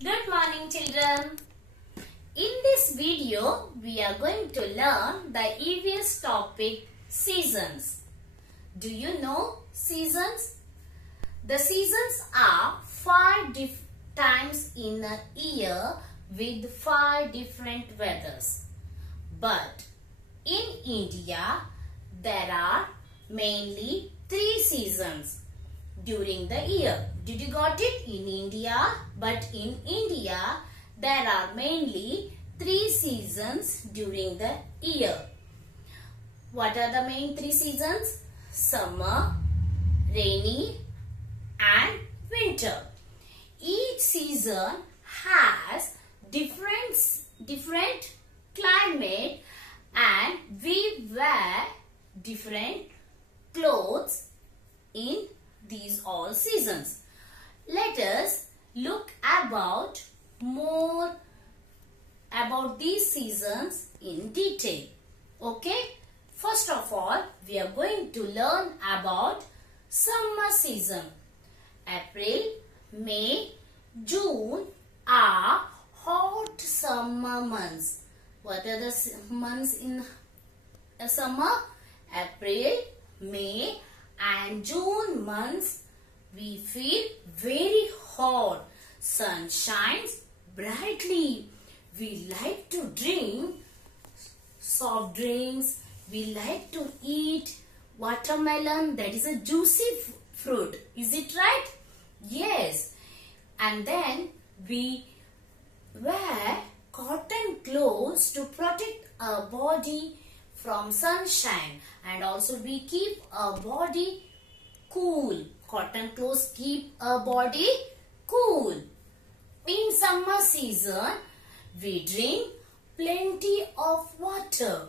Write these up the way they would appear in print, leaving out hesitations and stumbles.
Good morning, children. In this video, we are going to learn the EVS topic seasons. Do you know seasons? The seasons are 5 times in a year with 5 different weathers. But in India, there are mainly 3 seasons during the year. Did you got it? In India, but in India there are mainly 3 seasons during the year. What are the main 3 seasons? Summer, rainy and winter. Each season has different climate and we wear different clothes in these all seasons. Let us look more about these seasons in detail. Okay? First of all, we are going to learn about summer season. April, May, June are hot summer months. What are the months in summer? April, May and June months. We feel very hot. Sun shines brightly. We like to drink soft drinks. We like to eat watermelon. That is a juicy fruit. Is it right? Yes. And then we wear cotton clothes to protect our body from sunshine, and also we keep our body cool. Cotton clothes keep our body cool. In summer season, we drink plenty of water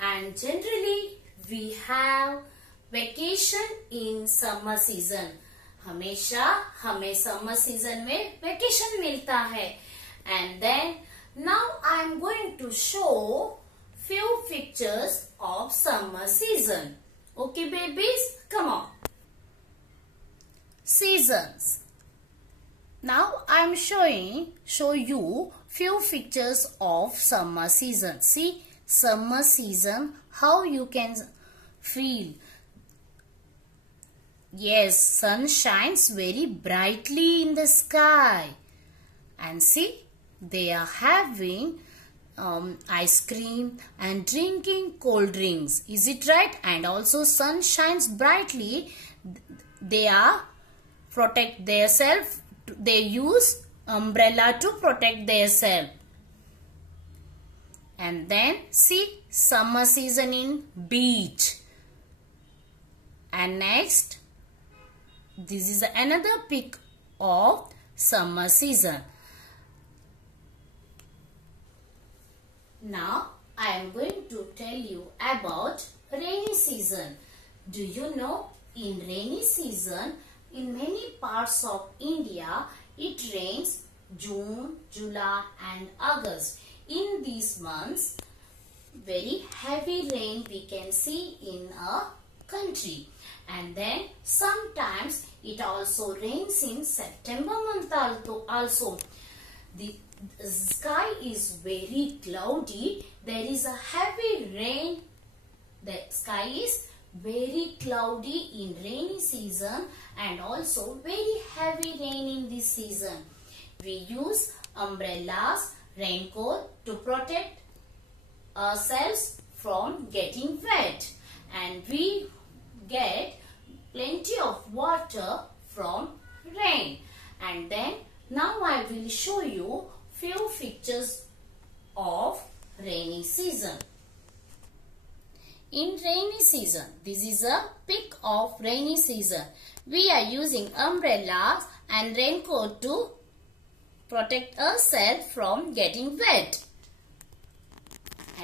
and generally we have vacation in summer season. हमेशा हमें summer season में vacation मिलता है. And then now I am going to show few pictures of summer season. Okay babies, come on. Seasons. Now I am show you few pictures of summer season. See summer season, how you can feel. Yes, sun shines very brightly in the sky. And see, they are having ice cream and drinking cold drinks. Is it right? And also sun shines brightly. They are protect themselves. They use umbrella to protect themselves. And then see summer season in beach. And next, this is another pic of summer season. Now I am going to tell you about rainy season. Do you know in rainy season in many parts of India it rains June, July and August. In these months very heavy rain we can see in a country, and then sometimes it also rains in September month also. The sky is very cloudy. There is a heavy rain. The sky is very cloudy in rainy season and also very heavy rain in this season. We use umbrellas, raincoat to protect ourselves from getting wet, and we get plenty of water from rain. And then now I will show you few pictures of rainy season. In rainy season, this is a pic of rainy season. We are using umbrellas and raincoat to protect ourselves from getting wet.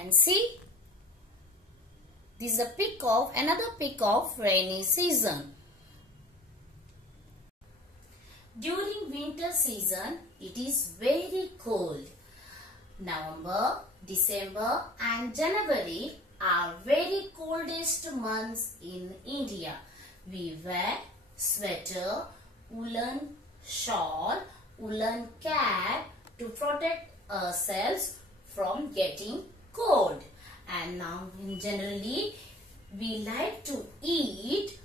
And see, this is a pic of another pic of rainy season. During winter season, it is very cold. November, December and January are very coldest months in India. We wear sweater, woolen shawl woolen cap to protect ourselves from getting cold. And now generally we like to eat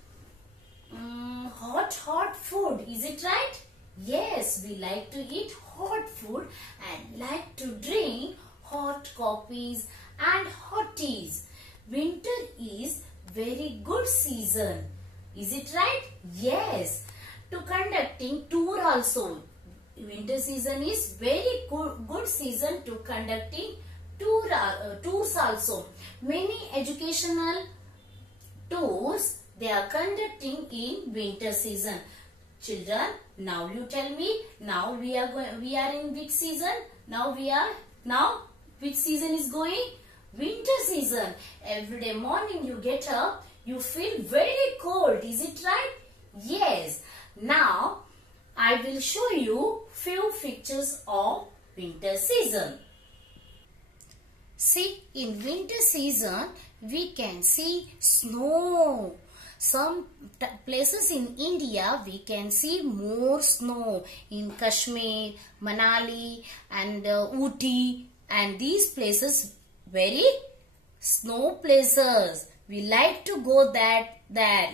hot food. Is it right? Yes, we like to eat hot food and like to drink hot coffees and hot teas. Winter is very good season. Is it right? Yes. To conducting tour also. Winter season is very good season to conducting tours also. Many educational tours they are conducting in winter season. Children, now you tell me. Now we are in which season? Now which season is going? Winter season. Every day morning you get up, you feel very cold. Is it right? Yes. Now I will show you few pictures of winter season. See, in winter season we can see snow. Some places in India we can see more snow in Kashmir, Manali and Ooty, and these places very snow places. We like to go there.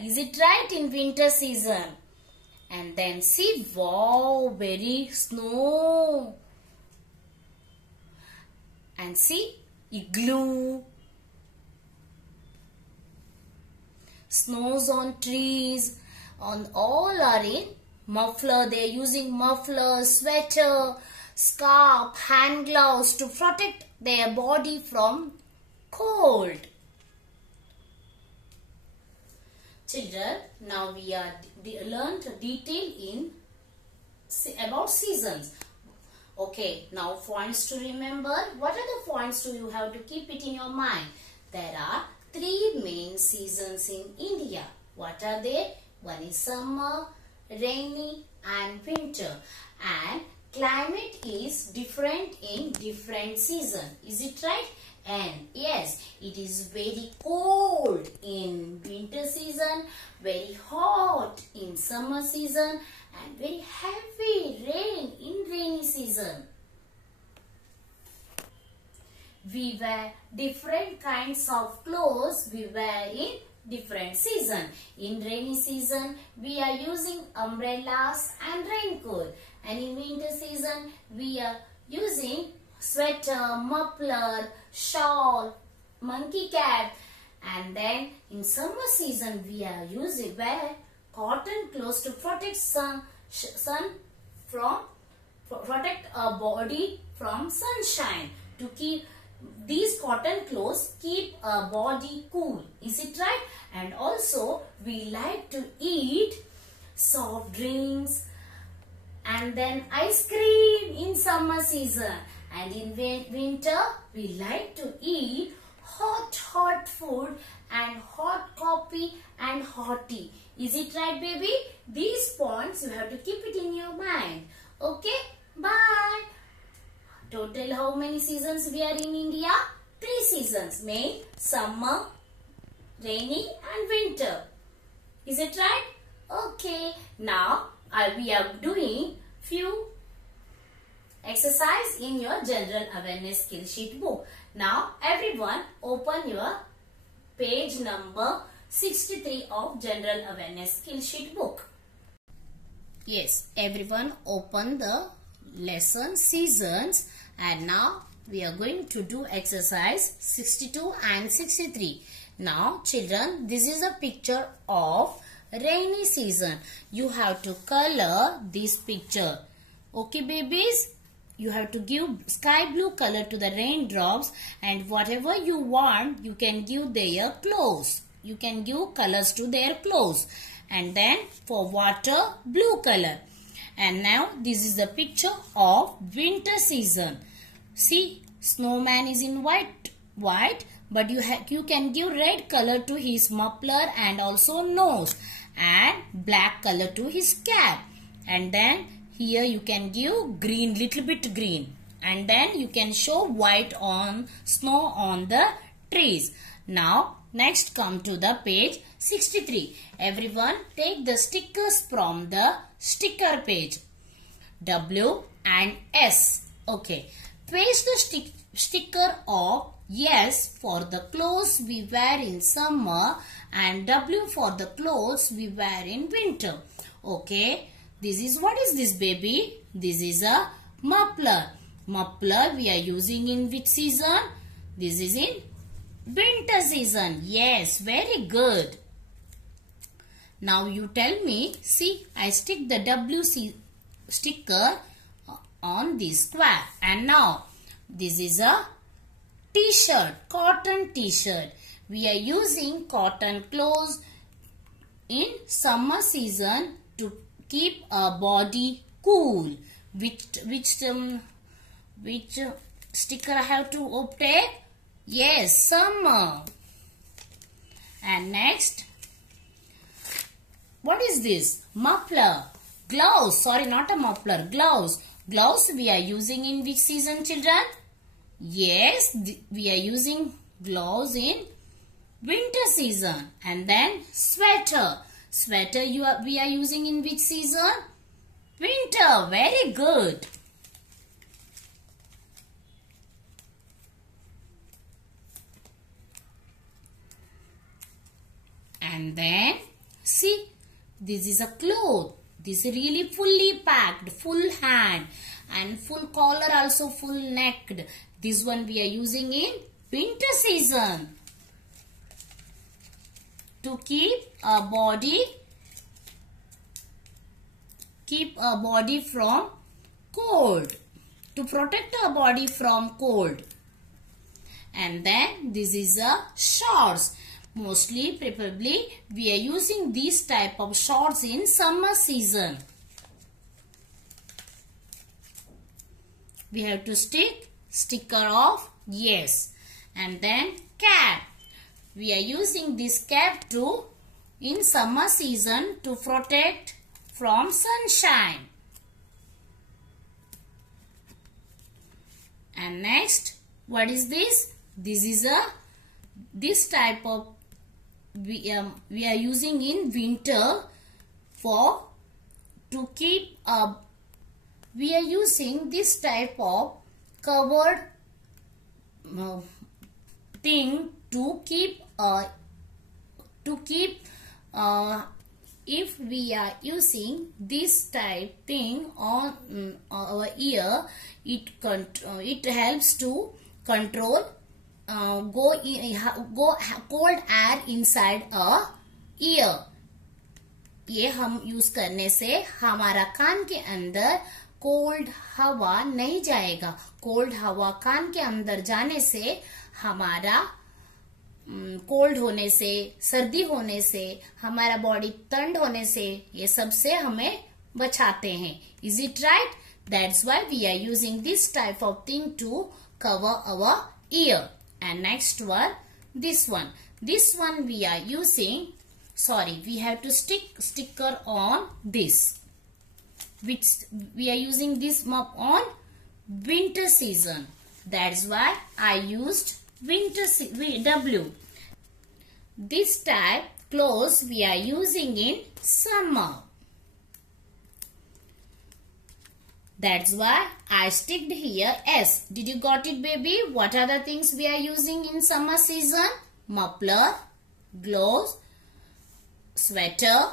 Is it right in winter season? And then see, wow, very snow. And see, igloo. Snows on trees, on all are in muffler. They are using muffler, sweater, scarf, hand gloves to protect their body from cold. Children, now we are learned detail in about seasons. Okay, now points to remember. What are the points you have to keep it in your mind? There are 3 main seasons in India. What are they? One is summer, rainy and winter. And climate is different in different season. Is it right? And yes, it is very cold in winter season, very hot in summer season and very heavy rain in rainy season. We wear different kinds of clothes we wear in different season. In rainy season, we are using umbrellas and raincoat. And in winter season, we are using sweater, muffler, shawl, monkey cap. And then in summer season, we are wear cotton clothes to protect protect our body from sunshine. To keep these cotton clothes keep our body cool. Is it right? And also we like to eat soft drinks and then ice cream in summer season. And in winter we like to eat hot food and hot coffee and hot tea. Is it right, baby? These points you have to keep it in your mind. Okay, bye. Total how many seasons we are in India? 3 seasons. May, summer, rainy and winter. Is it right? Okay. Now we are doing few exercise in your general awareness skill sheet book. Now everyone open your page number 63 of general awareness skill sheet book. Yes, everyone open the lesson seasons, and now we are going to do exercise 62 and 63. Now children, this is a picture of rainy season. You have to color this picture. Okay babies, you have to give sky blue color to the raindrops, and whatever you want you can give their clothes. You can give colors to their clothes. And then for water, blue color. And now this is the picture of winter season. See, snowman is in white, but you can give red color to his muffler and also nose, and black color to his cap. And then here you can give green, little bit green, and then you can show white on snow on the trees. Now next come to the page 63. Everyone take the stickers from the sticker page. W and S. Okay. Paste the sticker of yes for the clothes we wear in summer and W for the clothes we wear in winter. Okay. What is this, baby? This is a muffler. Muffler we are using in which season? This is in winter season. Yes, very good. Now you tell me, see, I stick the W sticker on this square. And now, this is a t-shirt, cotton t-shirt. We are using cotton clothes in summer season to keep our body cool. Which sticker I have to obtain? Yes, summer. And next, what is this? Muffler. Gloves. Sorry, not a muffler. Gloves. Gloves we are using in which season, children? Yes, we are using gloves in winter season. And then sweater. Sweater we are using in which season? Winter. Very good. And then see, this is a cloth. This is really fully packed, full hand and full collar, also full necked. This one we are using in winter season to keep our body from cold, to protect our body from cold. And then this is a shorts. Mostly, probably, we are using this type of shorts in summer season. We have to sticker of yes. And then cap. We are using this cap in summer season to protect from sunshine. And next, what is this? This is this type of we are using in winter to keep we are using this type of covered thing to keep if we are using this type thing on our ear, it helps to control go cold air inside a ear. ये हम use करने से हमारा कान के अंदर cold हवा नहीं जाएगा. कोल्ड हवा कान के अंदर जाने से हमारा कोल्ड होने से, सर्दी होने से, हमारा बॉडी ठंड होने से, ये सब से हमें बचाते हैं. Is it right? That's why we are using this type of thing to cover our ear. And next one, this one. This one we are using, we have to sticker on this. Which we are using this mop on winter season. That's why I used W. This type clothes we are using in summer. That's why I sticked here S. Did you got it, baby? What are the things we are using in summer season? Muffler, gloves, sweater.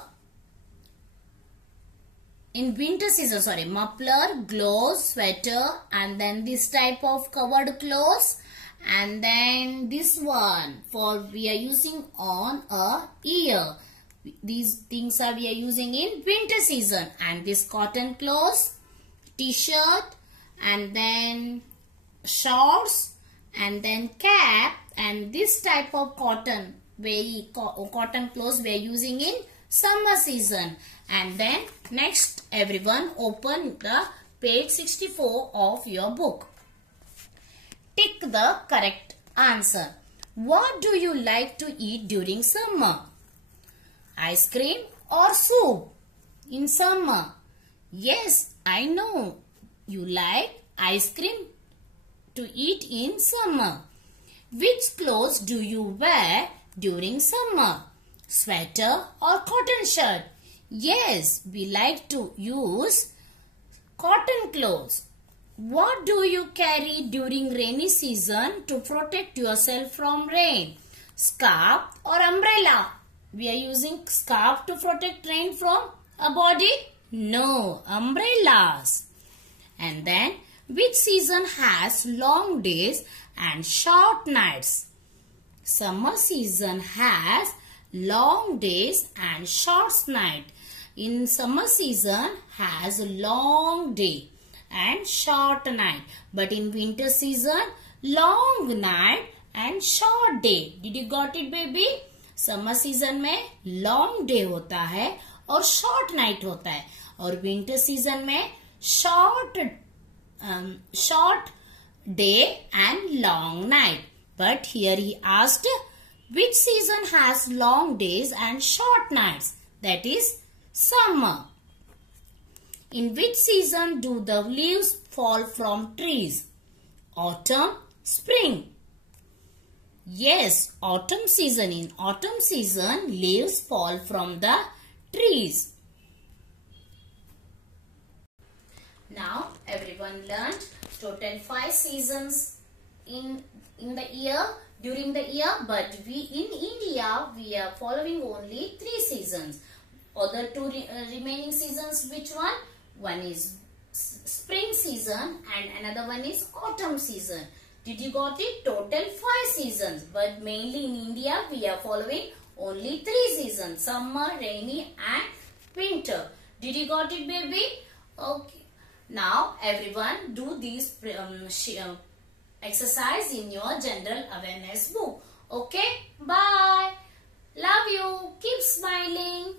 In winter season, muffler, gloves, sweater, and then this type of covered clothes. And then this one we are using on a ear. These things we are using in winter season. And this cotton clothes, t-shirt, and then shorts, and then cap, and this type of cotton clothes we are using in summer season. And then next, everyone open the page 64 of your book. Tick the correct answer. What do you like to eat during summer? Ice cream or soup in summer? Yes, I know you like ice cream to eat in summer. Which clothes do you wear during summer? Sweater or cotton shirt? Yes, we like to use cotton clothes. What do you carry during rainy season to protect yourself from rain? Scarf or umbrella? We are using scarf to protect rain from a body? No, umbrellas. And then, which season has long days and short nights? Summer season has long days and short night. In summer season has a long day and short night. But in winter season, long night and short day. Did you got it, baby? Summer season में long day होता है और short night होता है. और winter season में short day and long night. But here he asked, which season has long days and short nights? That is summer. In which season do the leaves fall from trees? Autumn, spring. Yes, autumn season. In autumn season, leaves fall from the trees. Now, everyone learned total 5 seasons in the year, during the year, but in India, we are following only 3 seasons. Other 2 remaining seasons, which one? One is spring season and another one is autumn season. Did you got it? Total 5 seasons, but mainly in India, we are following only 3 seasons: summer, rainy and winter. Did you got it, baby? Okay. Now, everyone do these exercise in your general awareness book. Okay? Bye. Love you. Keep smiling.